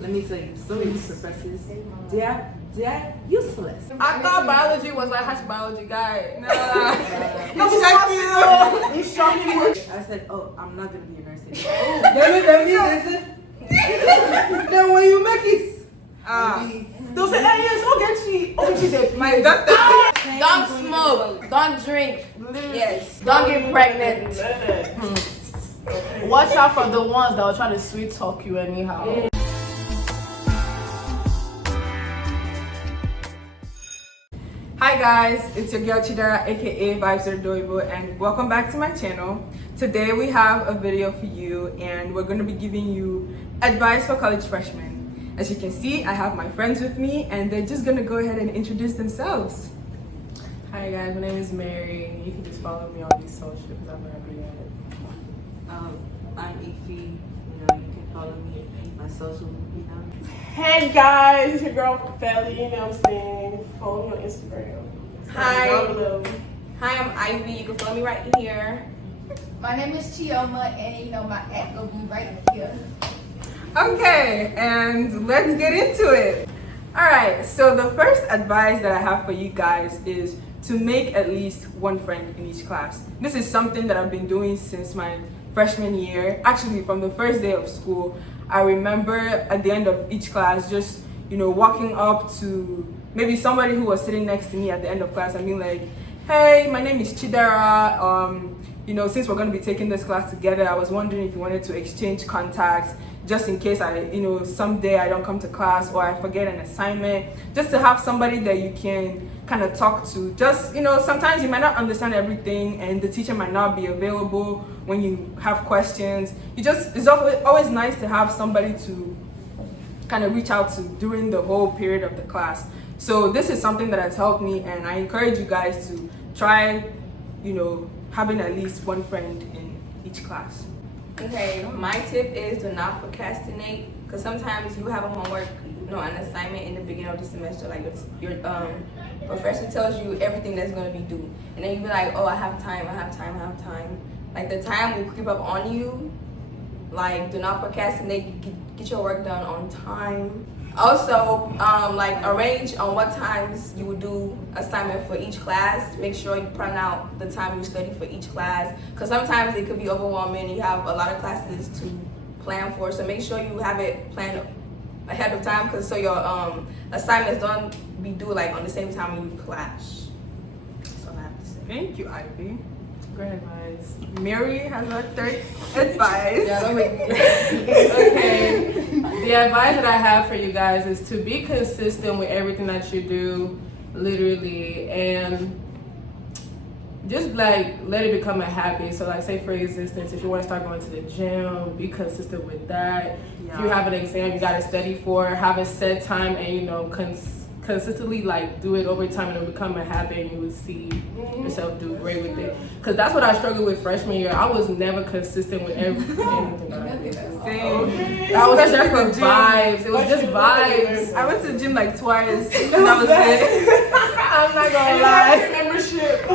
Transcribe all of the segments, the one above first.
Let me tell you, some of these professors, they're useless. I thought biology was like high biology guy. No. He's shocking you. I said, oh, I'm not gonna be a nurse anymore. Then when you make it, they'll say, hey, yes, okay, my doctor. Don't smoke, don't drink, yes, don't get pregnant. Watch out for the ones that will try to sweet talk you anyhow. Hi guys, it's your girl Chidera aka FAFSA Scholarships, and welcome back to my channel. Today we have a video for you and we're going to be giving you advice for college freshmen. As you can see, I have my friends with me and they're just going to go ahead and introduce themselves. Hi guys, my name is Mary. You can just follow me on these socials because I'm not good at it. I'm Ifi. You can follow me on my social. Hey guys, it's your girl Felly. You know what I'm saying? Follow me on Instagram. Hi. Down below. Hi, I'm Ivy. You can follow me right here. My name is Chioma, and my app will be right here. Okay, and let's get into it. Alright, so the first advice that I have for you guys is to make at least one friend in each class. This is something that I've been doing since my freshman year. Actually, from the first day of school, I remember at the end of each class just, walking up to maybe somebody who was sitting next to me at the end of class and being like, hey, my name is Chidera. Since we're going to be taking this class together, I was wondering if you wanted to exchange contacts just in case someday I don't come to class or I forget an assignment, just to have somebody that you can kind of talk to. Just, sometimes you might not understand everything and the teacher might not be available when you have questions. It's always nice to have somebody to kind of reach out to during the whole period of the class. So this is something that has helped me, and I encourage you guys to try, having at least one friend in each class. Okay, my tip is do not procrastinate, because sometimes you have a homework, an assignment in the beginning of the semester, like your professor tells you everything that's going to be due, and then you be like, oh, I have time. Like the time will creep up on you. Like, do not procrastinate. Get your work done on time. Also, arrange on what times you would do assignment for each class. Make sure you plan out the time you study for each class, because sometimes it could be overwhelming. You have a lot of classes to plan for, so make sure you have it planned ahead of time, so your assignments don't be due on the same time you clash. That's all I have to say. Thank you, Ivy. Great advice. Mary has a third advice. Okay. The advice that I have for you guys is to be consistent with everything that you do, literally, and just let it become a habit. So say for instance, if you want to start going to the gym, be consistent with that. Yeah. If you have an exam you gotta study for, have a set time and consistently do it over time, and it'll become a habit and you will see yourself do great with it. Because that's what I struggled with freshman year. I was never consistent with anything that I did. Same. I was just for vibes. It was just vibes. I went to the gym twice and that was it. I'm not gonna lie. Membership.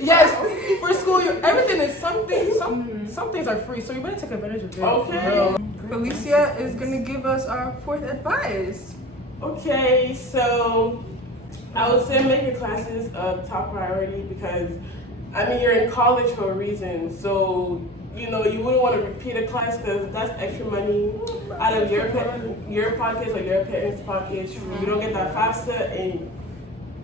Yes, for school, everything is something. Some things are free, so you better take advantage of it. Okay. Felicia is gonna give us our fourth advice. Okay, so I would say make your classes a top priority, because you're in college for a reason. So you wouldn't want to repeat a class, because that's extra money out of your pockets or your parents' pockets. You don't get that FAFSA, and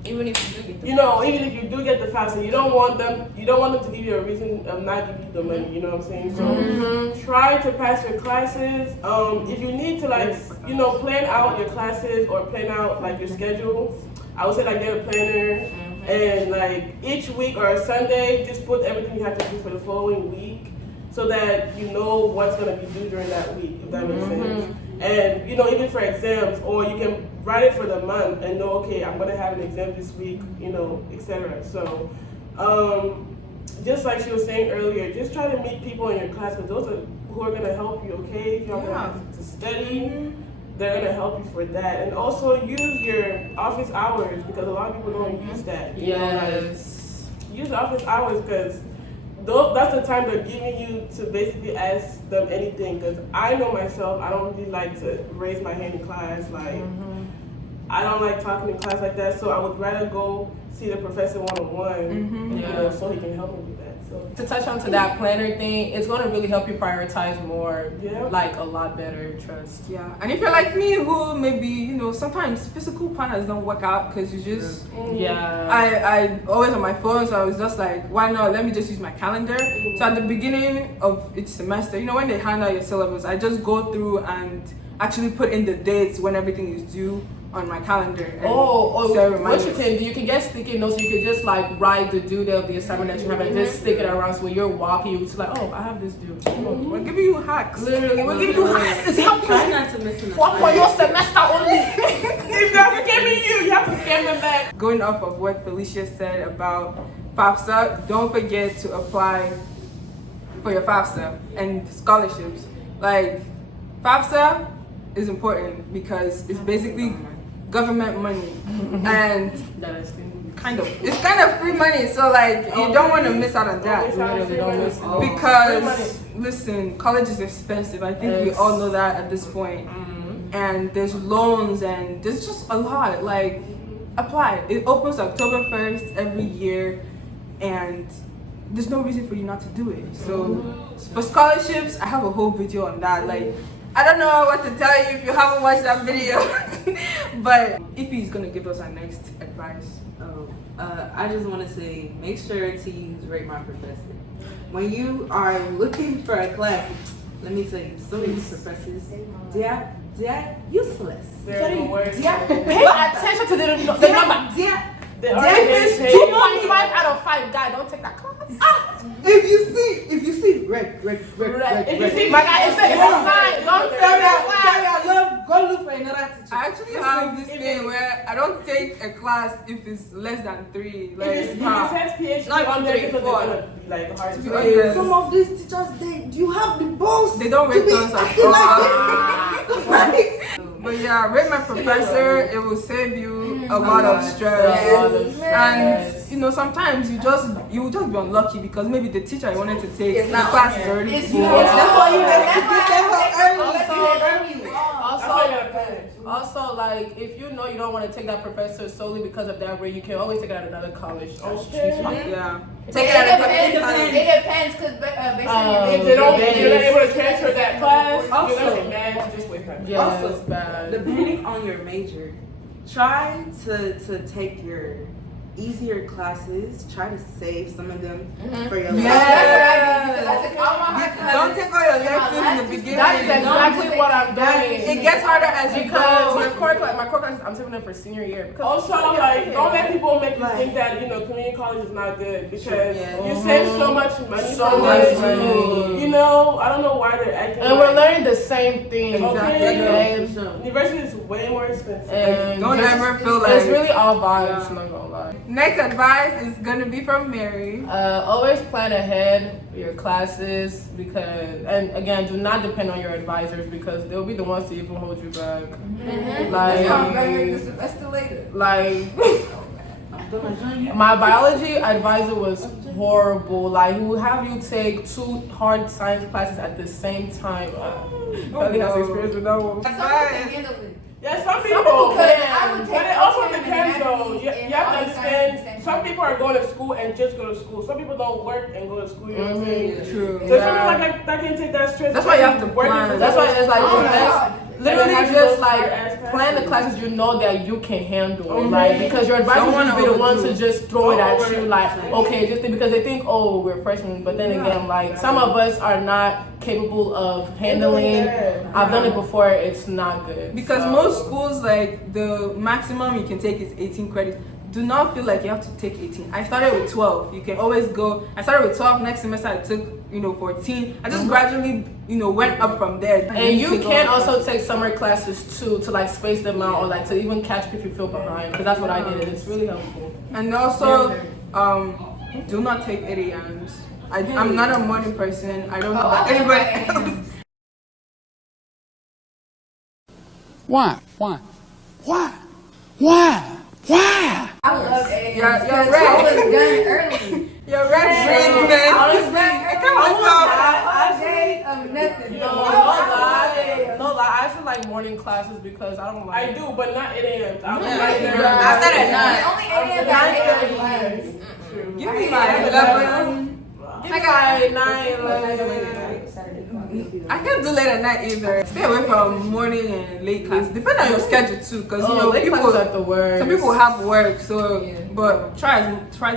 even if you do get even if you do get the FAFSA, you don't want them to give you a reason of not giving you the money. You know what I'm saying? So try to pass your classes. If you need to plan out your classes or plan out your schedule, I would say get a planner, and each week or a Sunday, just put everything you have to do for the following week, so that you know what's gonna be due during that week, if that makes sense. And even for exams, or you can write it for the month and know, okay, I'm gonna have an exam this week, etc. So just like she was saying earlier, just try to meet people in your class, because those are who are gonna help you. Okay, if you're gonna have to study, they're gonna help you for that. And also use your office hours, because a lot of people don't use that. Yes. Use office hours, because that's the time they're giving you to basically ask them anything. Because I know myself, I don't really like to raise my hand in class. Like, I don't like talking in class like that. So I would rather go see the professor one-on-one, you know, so he can help me with that. So To touch on to that planner thing, it's going to really help you prioritize more, like a lot better, trust. Yeah, and if you're like me, who maybe, you know, sometimes physical planners don't work out because you just, I always on my phone, so I was just like, why not? Let me just use my calendar. So at the beginning of each semester, you know, when they hand out your syllabus, I just go through and actually put in the dates when everything is due on my calendar. And What you can do, you can get sticky notes. You can just like write the due date of the assignment that you have and just stick it around. So when you're walking, it's like, oh, I have this due. We're giving you hacks. Literally, we're giving you hacks. It's helpful. Try not to miss an One for your semester only. if they're scamming you have to scam them back. Going off of what Felicia said about FAFSA, don't forget to apply for your FAFSA and scholarships. Like, FAFSA is important because it's basically government money, and it's kind of free money, so like you don't want to miss out on that, because listen, college is expensive. I think we all know that at this point. And there's loans and there's just a lot. Like, apply. It opens October 1st every year, and there's no reason for you not to do it. So for scholarships, I have a whole video on that. Like, I don't know what to tell you if you haven't watched that video. But Ify is gonna give us our next advice. I just want to say, make sure to use RateMyProfessor. When you are looking for a class, let me tell you, some of these professors, they're useless. Pay attention to the number. If it's 2.5 out of 5, guy, don't take that class. If you see red. If you see, my guy, it's a sign. Don't fail that. Go look for another teacher. I actually have this thing where I don't take a class if it's less than 3. Like, if it says PhD not on there, 3, 4. gonna be like hard To be to honest. Some of these teachers, you have the balls. They don't rate us acting like this. But yeah, rate my professor. It will save you a lot of stress. And you know, sometimes you will just be unlucky because maybe the teacher you wanted to take the class is already full. That's why you have to get early. Also, like, if you know you don't want to take that professor solely because of that grade, you can always take it at another college. Yeah. Take it at a college. It depends, because based on if they're not able to transfer that class, you're gonna be mad. Just wait for it. Also, depending on your major, try to take your easier classes. Try to save some of them for your Don't take all your lessons in the beginning. That is exactly what I'm doing. It gets harder as you Because go. my core classes, I'm saving them for senior year. Also, like, don't let people make you think that, you know, community college is not good, because you save so much money. You know, I don't know why they're acting. And we're learning the same thing. Okay. University is way more expensive. And Don't ever feel like it's really all vibes. I'm not gonna lie. Next advice is gonna be from Mary. Always plan ahead for your classes, because, and again, do not depend on your advisors, because they'll be the ones to even hold you back. Like my biology advisor was horrible. Like, he would have you take 2 hard science classes at the same time. Probably has experience with that one. Yeah, some people can. But it also depends, though. You have to understand, some people are going to school and just go to school. Some people don't work and go to school, you know what I'm saying? True. So some people like that can take that stress. That's why you have to plan. That's why it's like, literally just like plan the classes you know that you can handle. Like, because your advisor will be the one to just throw it at you, like, okay, just because they think, oh, we're freshmen. But then again, like, some of us are not capable of handling. I've done it before, it's not good. Because most schools, like, the maximum you can take is 18 credits. Do not feel like you have to take 18. I started with 12. You can always go. I started with 12. Next semester I took, 14. I just gradually, went up from there. And you can also take summer classes too, to like space them out, or like to even catch if you feel behind. Because that's what I did, and it's really helpful. And also, do not take 8 a.m.s. I'm not a morning person. I don't know about anybody else. Why? I love 8 a.m. You're right. I was done early. Your red dreams, man. Honestly, All day of nothing. no lie. I actually like morning classes because I don't like. I do, but not 8 a.m. I start at 9. Only 8 a.m. Give me like 11. I got 9, 11. I can't do late at night either. Stay away from morning and late classes. Depend on your schedule too, because you know late people classes at the worst. some people have work, so but try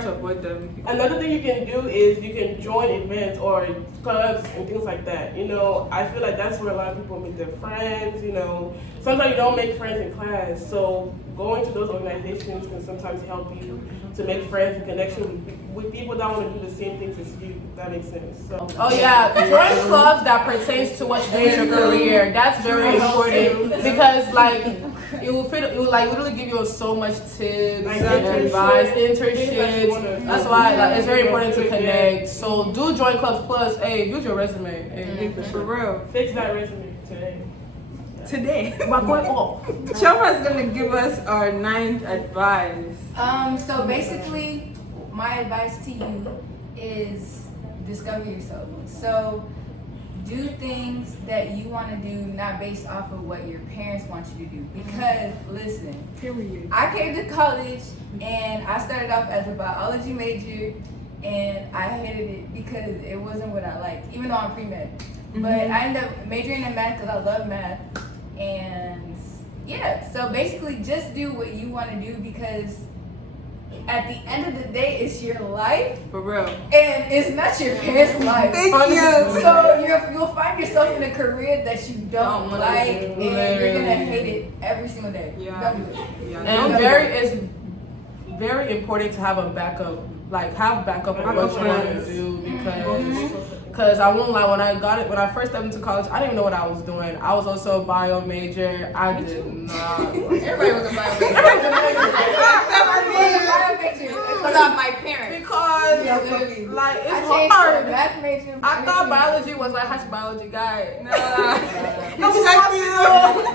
to avoid them. Another thing you can do is you can join events or clubs and things like that. You know, I feel like that's where a lot of people meet their friends. You know, sometimes you don't make friends in class, so going to those organizations can sometimes help you to make friends and connection with people that want to do the same things as you. If that makes sense. So. Oh yeah, join clubs that pertains to what you do in your career. That's very important because like it will like literally give you so much tips Like and advice, internships. internships. That's why like, it's very important to connect. So do join clubs. Plus, hey, build your resume. Hey. For real. Fix that resume today. Today, We're going up. Chama's gonna give us our 9th advice. So basically, my advice to you is discover yourself. So do things that you want to do, not based off of what your parents want you to do. Because listen, Period. I came to college and I started off as a biology major, and I hated it because it wasn't what I liked, even though I'm pre-med. But I ended up majoring in math because I love math. And yeah, so basically just do what you want to do, because at the end of the day, it's your life, For real. and it's not your parents' life. Thank you. So you'll find yourself in a career that you don't like, and you're gonna hate it every single day. Yeah. Don't do it. Yeah. And it's very important to have a backup. Like have backup of what you want to do because I won't lie, when I first stepped into college, I didn't even know what I was doing. I was also a bio major. I did not. Everybody was a bio major. Because of my parents. Because literally. like I it's changed to a hard. math major. I thought biology was like high school biology guy.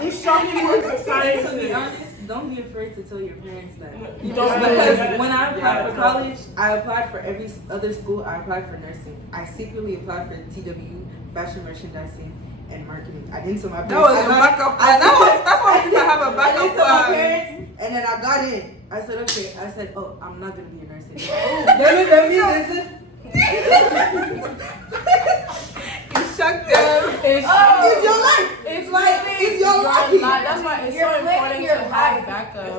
You shocking work for science. To be honest, don't be afraid to tell your parents that. You don't Because when I applied for college, I applied for every other school. I applied for nursing. I secretly applied for TW, fashion merchandising, and marketing. I didn't tell my parents. That was a backup plan. That's why people have a I didn't backup tell my plan. parents, and then I got in. I said, okay. I said, oh, I'm not gonna be a nurse anymore. They looked at me and said, You shocked them. it's your life. It's like It's your life. That's why it's so You're living important your to life. have backup.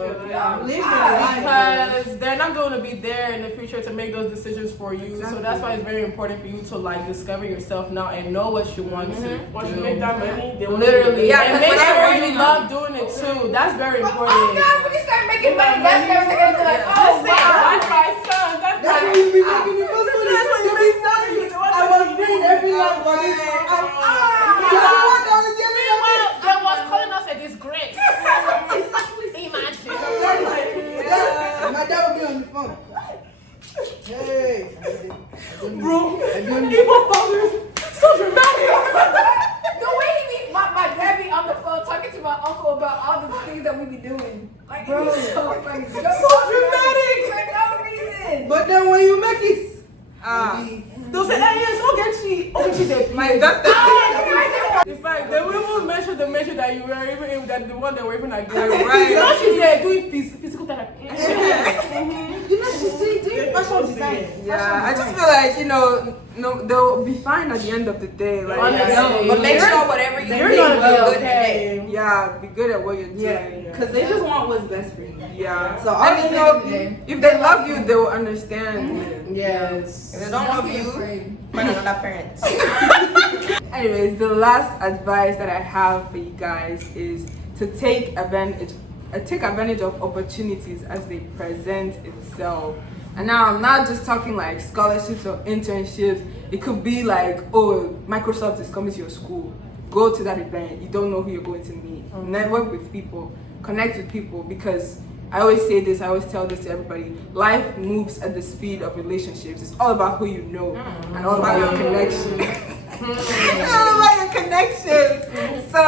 Live your life. Because they're not going to be there in the future to make those decisions for you. So that's why it's very important for you to like discover yourself now and know what you want to Once do. you make that money, they will Literally. Yeah, and because make when sure I you love doing it too. That's very important. Oh God, when you start making money, that's when everything's gonna be like, oh wow. That's my son. That's when you be making the most money. That's when you be studying. I was doing every night for this. They was calling us a disgrace. Imagine. My dad would be on the phone. Hey. Bro, people fathers, so dramatic. The way he be, my dad be on the phone talking to my uncle about all the things that we be doing. Like, Bro. it's so funny. So dramatic. For no reason. But then when you make it, They'll say, hey, yes, go get she. Oh, she's a My doctor. In fact, they will even mention the measure that you were even in, that the one that were even against. Right. You know she's there doing physical therapy. you know she's doing fashion design. Yeah, I just feel like, no, they'll be fine at the end of the day. Like, Honestly. But make sure whatever you You're do, gonna you're be good at it. okay. yeah, be good at what you're doing. Yeah, because they just want what's best for you. Yeah. So And you know, if they love you, they will understand. Yes. If they don't love be you, afraid. find another parent. Anyways, the last advice that I have for you guys is to take advantage of opportunities as they present itself. And now I'm not just talking like scholarships or internships. It could be like, oh, Microsoft is coming to your school. Go to that event. You don't know who you're going to meet. Network with people. Connect with people, because I always say this, I always tell this to everybody. Life moves at the speed of relationships. It's all about who you know and all about your connections. All about your connections. So,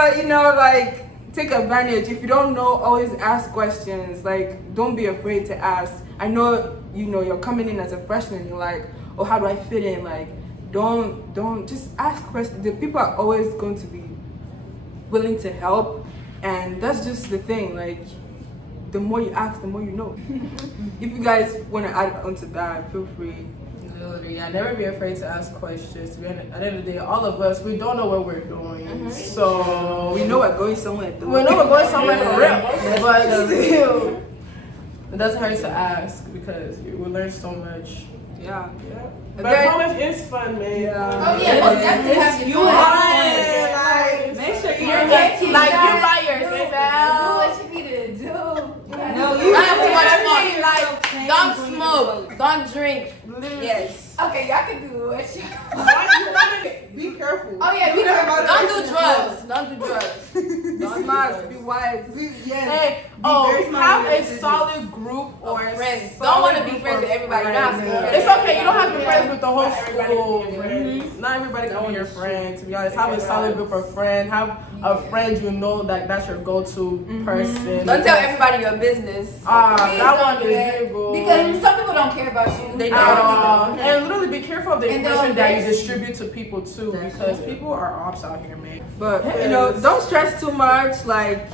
like, take advantage. If you don't know, always ask questions. Like, don't be afraid to ask. I know, you're coming in as a freshman, you're like, oh, how do I fit in? Like, don't just ask questions. The people are always going to be willing to help, and that's just the thing. Like, the more you ask, the more you know. If you guys want to add on to that, feel free. Yeah, never be afraid to ask questions. At the end of the day, all of us, we don't know what we're doing. So We know we're going somewhere. we know we're going somewhere for real. But still, it doesn't hurt to ask because we learn so much. Yeah. But college is fun, man. Oh yeah, definitely have your fun. Make sure You're you're by Do yourself. what you need to do. No, you Don't have too much fun. fun. Like, don't smoke, don't drink. Yes. Okay, y'all can do what you. Be careful. Oh yeah, we can. Don't do drugs. Don't do drugs. Be smart, be wise. Hey, very smart have about a this. solid group or Friends. solid Don't want to be group friends of with everybody. You don't have to be friends It's with okay. You don't have to be friends with the whole Everybody school. can be friends. Not everybody can be your friend. To be honest, have a solid group of friends. Have a friend you know that's your go-to person. Don't tell everybody your business. Please that don't one do is that. very good. Because some people don't care about you. They And literally be careful of the And information they'll that you embarrass distribute to people too, because people are ops out here, man. But don't stress too much. Like,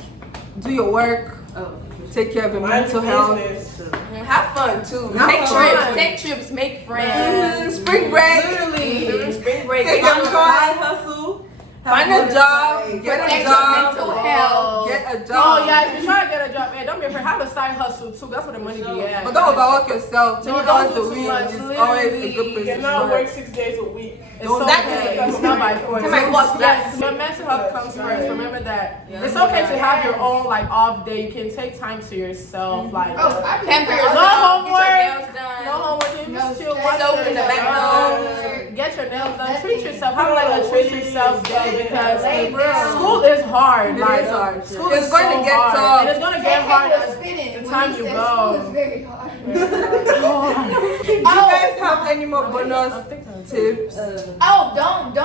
do your work. Take care of your Mind mental your health. business. Have fun too. Have Take fun. trips. Take trips. Make friends. Spring break. Literally. Spring break. Take Make your fun. car. hustle. Find a job. Get a Protect your job. mental health. Get a Oh job. yeah, if you're trying to get a job, man, don't be afraid. Have a side hustle too. That's where the money be at. But don't overwork yourself. Don't $20 do a too week much, is always a literally. good You place to cannot work start. 6 days a week. It's Exactly. okay. It's not by force. Tell my boss that. Your mental health comes first. Remember that. It's okay to have your own off day. You can take time to yourself. Like Pamper no yourself. homework. Get your nails done. No homework. You just chill. No watch soap your in the back nails. Get your nails done. Treat yourself. Have like a treat yourself day because Bro. school is hard. It like, is hard. School It's is going to so get hard. tough. And it's going to get hard as spinning. the time you go. School is very hard. Do you guys have any more bonus tips? Oh, don't.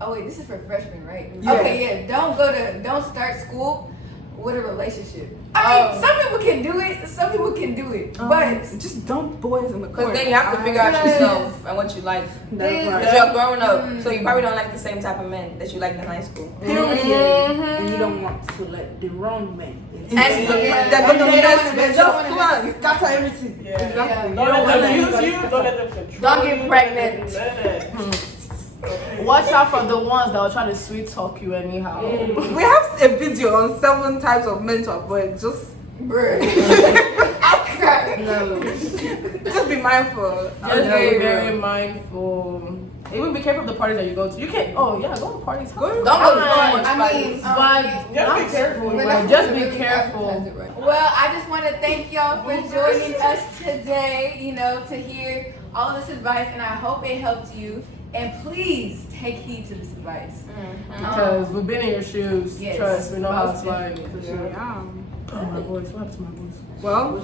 Oh wait, this is for freshmen, right? Yeah. Okay, yeah. Don't start school with a relationship. I mean, some people can do it. Some people can do it, but Just dump boys in the corner. Because then you have to figure out yourself and what you like. Because you're growing up, so you probably don't like the same type of men that you liked in high school. And you don't want to let the wrong man. And They're going to mess with just plan. Scatter everything. Yeah. Exactly. Don't let them use you. Don't let them control Don't you. get pregnant. None of that. Watch out for the ones that will try to sweet talk you anyhow. We have a video on 7 types of men to avoid. Just I'll cry. No. Just be mindful. Just be very mindful. Even be careful of the parties that you go to. You can't. Oh yeah, go to parties. Go to Don't go to so much I mean, parties. But Just be careful. just be careful. Well, I just want to thank y'all for joining us today. To hear all of this advice, and I hope it helped you. And please take heed to this advice. Because we've been in your shoes. Yes. Trust, we know how it's Most like. Yeah. Oh, my voice. What happened to my voice? Well,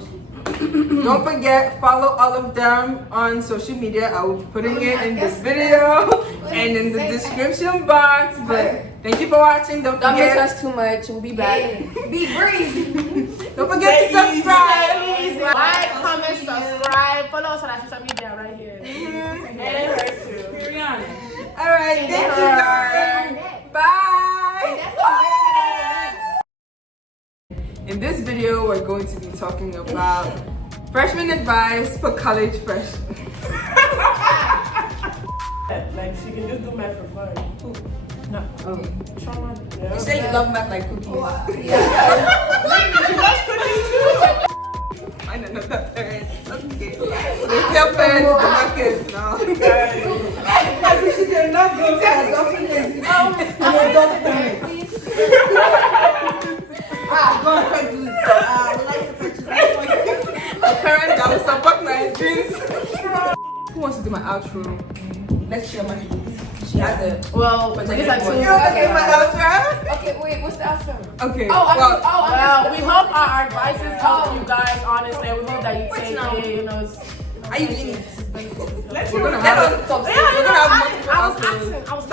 don't forget, follow all of them on social media. I will be putting it in this video and in the description box. But thank you for watching. Don't Don't miss forget, us too much. We'll be back. Be breezy. don't forget to subscribe. Like, comment, subscribe, follow us on our social media right here. And it hurts too. All right, thank you guys. Bye. In this video, we're going to be talking about freshman advice for college freshmen. Like she can just do math for fun. No. Trauma. Yeah. You say you love math like cookies. She loves cookies too. Find another parent. Okay. They sell parents in the market now. She did not go to adoption. Go and purchase. We like to purchase this one. A parent that will support my dreams. Who wants to do my outro? Let's share money. She has a. Well, these are two. Okay, my outro? Okay, wait, what's the outro? Okay. Well, we hope our advices help you guys, honestly. We hope that you take now? it, Are you doing it? Let's We're hear gonna it. have Let us we're gonna have multiple I was outros. asking. I was